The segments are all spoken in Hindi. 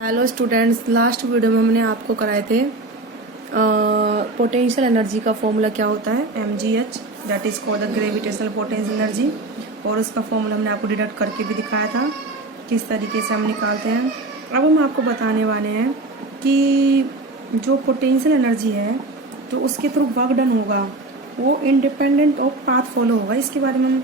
हेलो स्टूडेंट्स, लास्ट वीडियो में हमने आपको कराए थे पोटेंशियल एनर्जी का फॉर्मूला क्या होता है, mgh, that is called the gravitational potential energy. और उसका फॉर्मूला हमने आपको डिडक्ट करके भी दिखाया था किस तरीके से हम निकालते हैं। अब हम आपको बताने वाले हैं कि जो पोटेंशियल एनर्जी है तो उसके थ्रू वर्क डन होगा वो इंडिपेंडेंट ऑफ पाथ फॉलो होगा। इसके बारे में हम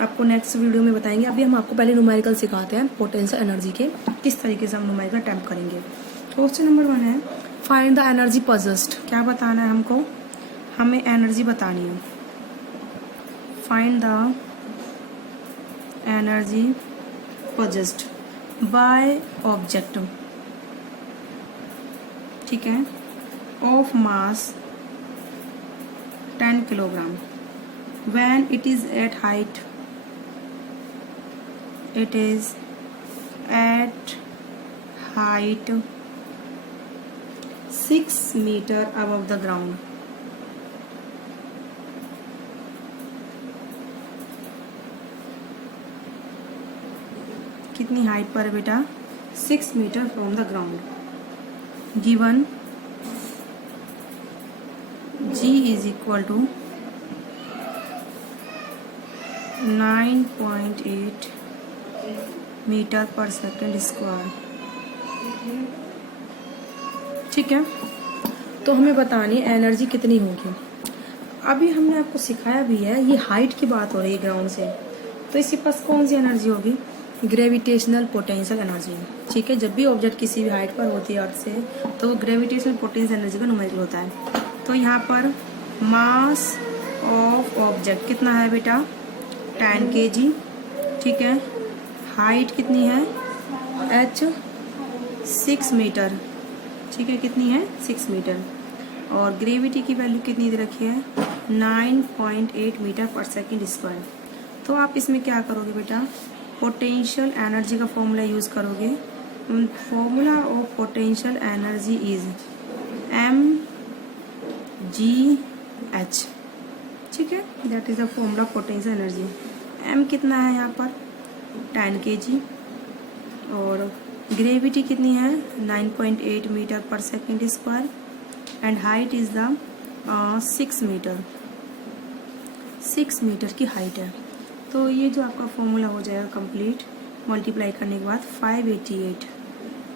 आपको नेक्स्ट वीडियो में बताएंगे। अभी हम आपको पहले न्यूमेरिकल सिखाते हैं पोटेंशियल एनर्जी के, किस तरीके से हम न्यूमेरिकल अटेम्प्ट करेंगे। क्वेश्चन नंबर 1 है फाइंड द एनर्जी पजेस्ड। क्या बताना है हमको? हमें एनर्जी बतानी है। Find the energy possessed by object, ठीक है, of mass 10 kilogram when it is at height, it is at height 6 meter above the ground। कितनी हाइट पर है बेटा? 6 meter from the ground. Given G is equal to 9.8 meter per second square, ठीक है। तो हमें बतानी एनर्जी कितनी होगी। अभी हमने आपको सिखाया भी है, ये हाइट की बात हो रही है ग्राउंड से, तो इसके पास कौन सी एनर्जी होगी? ग्रेविटेशनल पोटेंशियल एनर्जी, ठीक है। जब भी ऑब्जेक्ट किसी भी हाइट पर होती है अर्थ से तो ग्रेविटेशनल पोटेंशियल एनर्जी का न्यूमेरिकल होता है। तो यहाँ पर मास ऑफ ऑब्जेक्ट कितना है बेटा? 10 kg, ठीक है। हाइट कितनी है? h 6 मीटर, ठीक है। कितनी है? 6 मीटर। और ग्रेविटी की वैल्यू कितनी दे रखी है? 9.8 मीटर पर सेकेंड स्क्वायर। तो आप इसमें क्या करोगे बेटा? पोटेंशियल एनर्जी का फॉर्मूला यूज करोगे। Formula of potential energy is mgh, ठीक है। That is the formula of potential energy. m कितना है यहाँ पर? 10 kg। और ग्रेविटी कितनी है? 9.8 meter per second square. And height is the 6 meter. 6 meter की हाइट है। तो ये जो आपका फॉर्मूला हो जाएगा कंप्लीट, मल्टीप्लाई करने के बाद 588।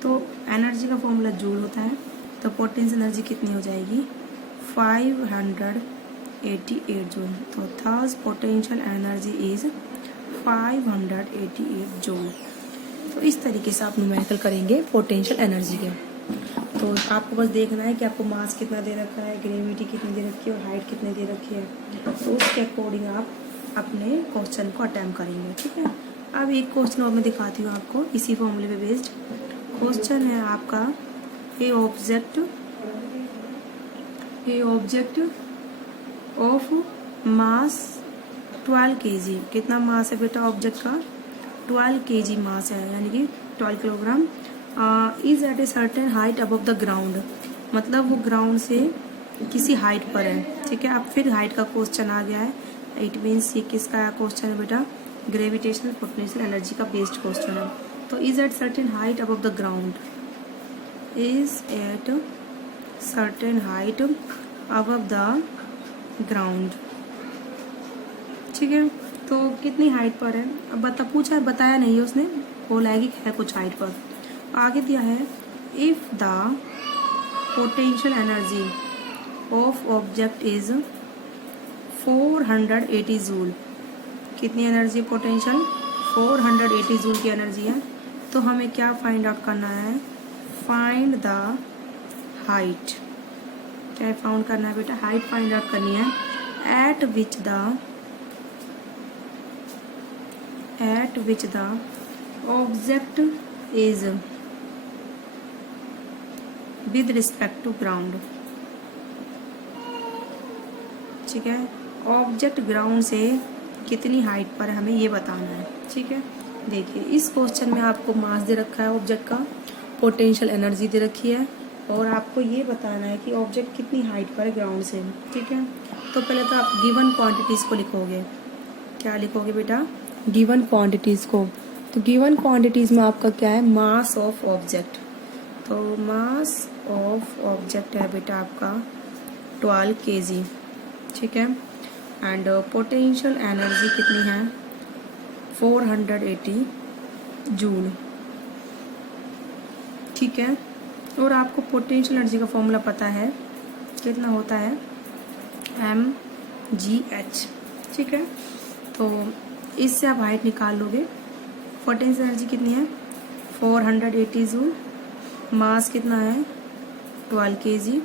तो एनर्जी का फॉर्मूला जूल होता है, तो पोटेंशियल एनर्जी कितनी हो जाएगी? 588 जूल। तो थर्स पोटेंशियल एनर्जी इज 588 जूल। तो इस तरीके से आप न्यूमेरिकल करेंगे पोटेंशियल एनर्जी के। तो आपको बस देखना है कि आपको मास कितना दे रखा है, ग्रेविटी कितनी दे रखी है और हाइट कितनी दे रखी है। तो उसके अकॉर्डिंग आप अपने क्वेश्चन को अटेम्प्ट करेंगे, ठीक है। अब एक क्वेश्चन और मैं दिखाती हूँ आपको इसी फॉर्मूले पे बेस्ड। क्वेश्चन है आपका ए ऑब्जेक्ट ऑफ मास 12 kg। कितना मास है बेटा ऑब्जेक्ट का? 12 kg मास है, यानी कि 12 kilogram. Is at a certain height above the ground, मतलब वो ग्राउंड से किसी हाइट पर है, ठीक है। अब फिर हाइट का क्वेश्चन आ गया है। इट मीन्स ये किसका क्वेश्चन है बेटा? ग्रेविटेशनल पोटेंशियल एनर्जी का बेस्ड क्वेश्चन है। तो is at certain height above the ground, is at certain height above the ground, ठीक है। तो कितनी हाइट पर है? अब बताया नहीं है उसने, बोला है कि है कुछ हाइट पर। आगे दिया है if the potential energy of object is 480 joule. कितनी एनर्जी पोटेंशियल? 480 जूल की एनर्जी है। तो हमें क्या फाइंड आउट करना है? Find the height. क्या फाउंड करना है बेटा? हाइट फाइंड आउट करनी है। At which the object is with respect to ground, ठीक है। ऑब्जेक्ट ग्राउंड से कितनी हाइट पर है हमें ये बताना है, ठीक है। देखिए इस क्वेश्चन में आपको मास दे रखा है ऑब्जेक्ट का, पोटेंशियल एनर्जी दे रखी है, और आपको ये बताना है कि ऑब्जेक्ट कितनी हाइट पर है ग्राउंड से, ठीक है। तो पहले तो आप गिवन क्वांटिटीज को लिखोगे। क्या लिखोगे बेटा? गिवन क्वांटिटीज को। तो गिवन क्वांटिटीज में आपका क्या है? Mass of object. तो मास ऑफ ऑब्जेक्ट है बेटा आपका 12 kg, ठीक है। एंड पोटेंशियल एनर्जी कितनी है 480 जूल, ठीक है। और आपको पोटेंशियल एनर्जी का फॉर्मूला पता है कितना होता है mgh, ठीक है। तो इससे आप हाइट निकाल लोगे। पोटेंशियल एनर्जी कितनी है 480 जूल, मास कितना है 12 kg,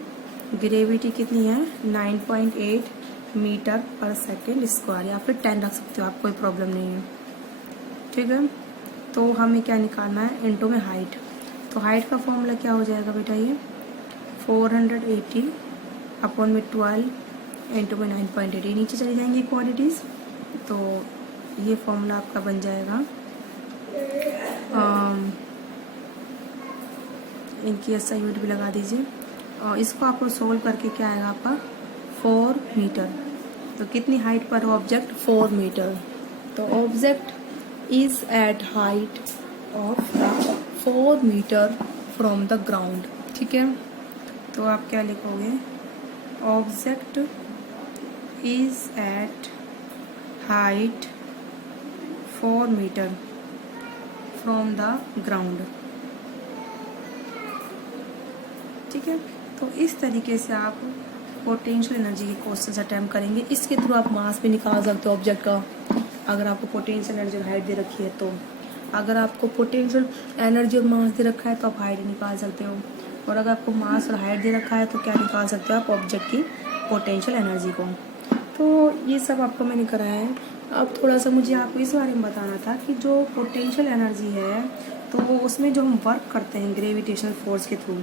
ग्रेविटी कितनी है 9.8 मीटर पर सेकेंड स्क्वायर, या फिर 10 रख सकते हो आप, कोई प्रॉब्लम नहीं है, ठीक है। तो हमें क्या निकालना है इनटू में हाइट। तो हाइट का फॉर्मूला क्या हो जाएगा बेटा, ये 480 अपॉन में 12 इंटू में 9.8, ये नीचे चली जाएंगी क्वांटिटीज़। तो ये फॉर्मूला आपका बन जाएगा इनकी ऐसा यूनिट भी लगा दीजिए। और इसको आपको सोल्व करके क्या आएगा आपका 4 मीटर। तो कितनी हाइट पर ऑब्जेक्ट 4 मीटर। तो object is at height of 4 meter from the ground, ठीक है। तो आप क्या लिखोगे, object is at height 4 meter from the ground, ठीक है। तो इस तरीके से आप पोटेंशियल एनर्जी के क्वेश्चन अटैम्प्ट करेंगे। इसके थ्रू आप मास भी निकाल सकते हो ऑब्जेक्ट का, अगर आपको पोटेंशियल एनर्जी और हाइट दे रखी है तो। अगर आपको पोटेंशियल एनर्जी और मास दे रखा है तो आप हाइट निकाल सकते हो, और अगर आपको मास और हाइट दे रखा है तो क्या निकाल सकते हो आप ऑब्जेक्ट की पोटेंशियल एनर्जी को। तो ये सब आपको मैंने कराया है। अब थोड़ा सा मुझे आपको इस बारे में बताना था कि जो पोटेंशियल एनर्जी है तो वो उसमें जो हम वर्क करते हैं ग्रेविटेशनल फोर्स के थ्रू,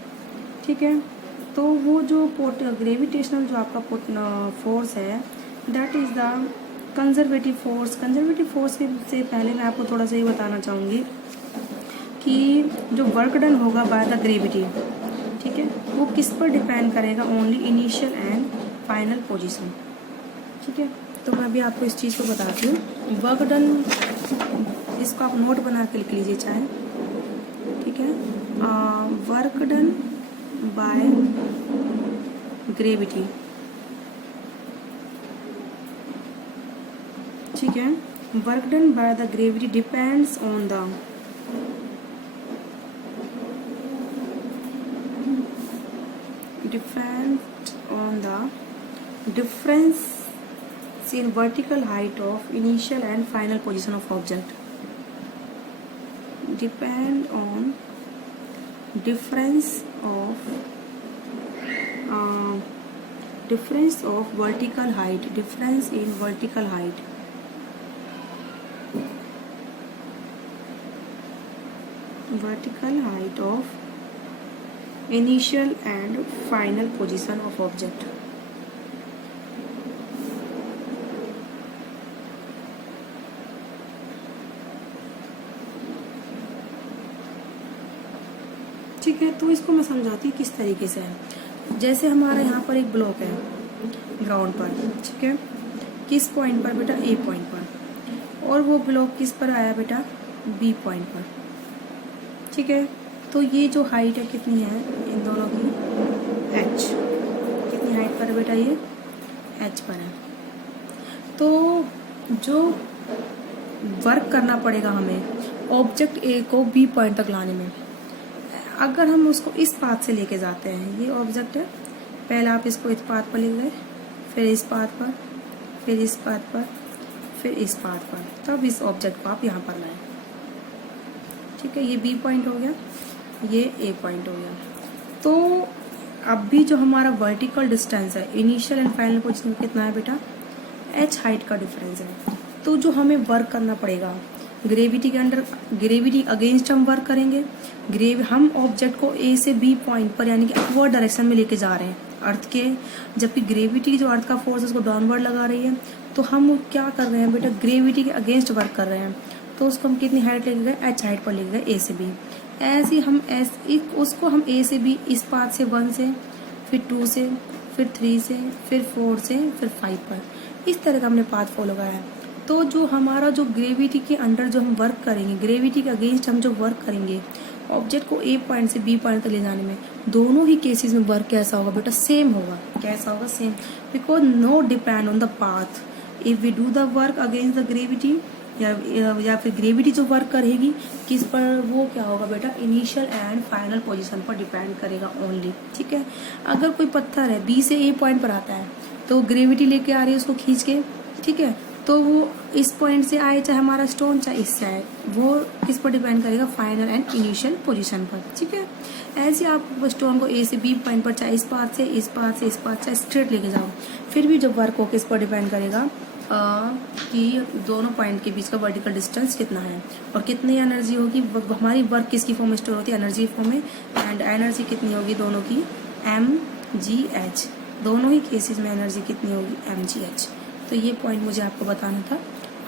ठीक है। तो वो जो ग्रेविटेशनल जो आपका फोर्स है that is the conservative force. Conservative force से पहले मैं आपको थोड़ा सा ये बताना चाहूँगी कि जो वर्क डन होगा बाय द ग्रेविटी, ठीक है, वो किस पर डिपेंड करेगा, only initial and final position, ठीक है। तो मैं अभी आपको इस चीज़ को बताती हूँ। वर्क डन, इसको आप नोट बना के लिख लीजिए चाहे, ठीक है। वर्क डन बाय ग्रेविटी, ठीक है। Work done by the gravity depends on the difference in vertical height of initial and final position of object, depend on difference of vertical height, difference in vertical height, of initial and final position of object, ठीक है। तो इसको मैं समझाती हूँ किस तरीके से है। जैसे हमारा यहाँ पर एक ब्लॉक है ग्राउंड पर, ठीक है, किस पॉइंट पर बेटा, ए पॉइंट पर, और वो ब्लॉक किस पर आया बेटा, बी पॉइंट पर, ठीक है। तो ये जो हाइट है कितनी है इन दोनों की, एच, कितनी हाइट पर है बेटा, ये एच पर है। तो जो वर्क करना पड़ेगा हमें ऑब्जेक्ट ए को बी पॉइंट तक लाने में, अगर हम उसको इस पाथ से लेके जाते हैं, ये ऑब्जेक्ट है, पहले आप इसको इस पाथ पर ले गए, फिर इस पाथ पर, फिर इस पाथ पर, फिर इस पाथ पर, तब इस ऑब्जेक्ट को आप यहाँ पर लाएं, ठीक है। ये बी पॉइंट हो गया, ये ए पॉइंट हो गया। तो अब भी जो हमारा वर्टिकल डिस्टेंस है इनिशियल एंड फाइनल पोजीशन कितना है बेटा, एच हाइट का डिफरेंस है। तो जो हमें वर्क करना पड़ेगा ग्रेविटी के अंडर, ग्रेविटी अगेंस्ट हम वर्क करेंगे। हम ऑब्जेक्ट को ए से बी पॉइंट पर यानी कि अपवर्ड डायरेक्शन में लेके जा रहे हैं अर्थ के, जबकि ग्रेविटी जो अर्थ का फोर्स है उसको डाउनवर्ड लगा रही है। तो हम क्या कर रहे हैं बेटा, ग्रेविटी के अगेंस्ट वर्क कर रहे हैं। तो उसको हम कितनी हाइट लेके गए, एच हाइट पर लेके गए ए से बी। ऐसे ही हम उसको हम ए से बी इस पाथ से 1 से, फिर 2 से, फिर 3 से, फिर 4 से, फिर 5 पर, इस तरह का हमने पाथ फॉलो करा है। तो जो हमारा जो ग्रेविटी के अंडर जो हम वर्क करेंगे, ग्रेविटी के अगेंस्ट हम जो वर्क करेंगे, ऑब्जेक्ट को ए पॉइंट से बी पॉइंट तक ले जाने में दोनों ही केसेस में वर्क कैसा होगा बेटा, सेम होगा। कैसा होगा, same, because no depend on the path. If we do the work against the gravity या फिर ग्रेविटी जो वर्क करेगी किस पर, वो क्या होगा बेटा, इनिशियल एंड फाइनल पोजीशन पर डिपेंड करेगा ओनली। ठीक है, अगर कोई पत्थर है बी से ए पॉइंट पर आता है तो ग्रेविटी लेके आ रही है उसको खींच के, ठीक है, तो वो इस पॉइंट से आए चाहे हमारा स्टोन चाहे इससे आए, वो किस पर डिपेंड करेगा, फाइनल एंड इनिशियल पोजीशन पर। ठीक है, ऐसे आप स्टोन को ए से बी पॉइंट पर चाहे इस पाथ से इस पाथ से इस पाथ चाहे स्ट्रेट लेके जाओ, फिर भी जब वर्क हो किस पर डिपेंड करेगा कि दोनों पॉइंट के बीच का वर्टिकल डिस्टेंस कितना है और कितनी एनर्जी होगी, हमारी वर्क किसकी फॉर्म में स्टोर होती है, एनर्जी फॉर्म में, एंड एनर्जी कितनी होगी दोनों की, mgh, दोनों ही केसेस में एनर्जी कितनी होगी, mgh। तो ये पॉइंट मुझे आपको बताना था।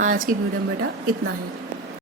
आज की वीडियो में बेटा इतना है।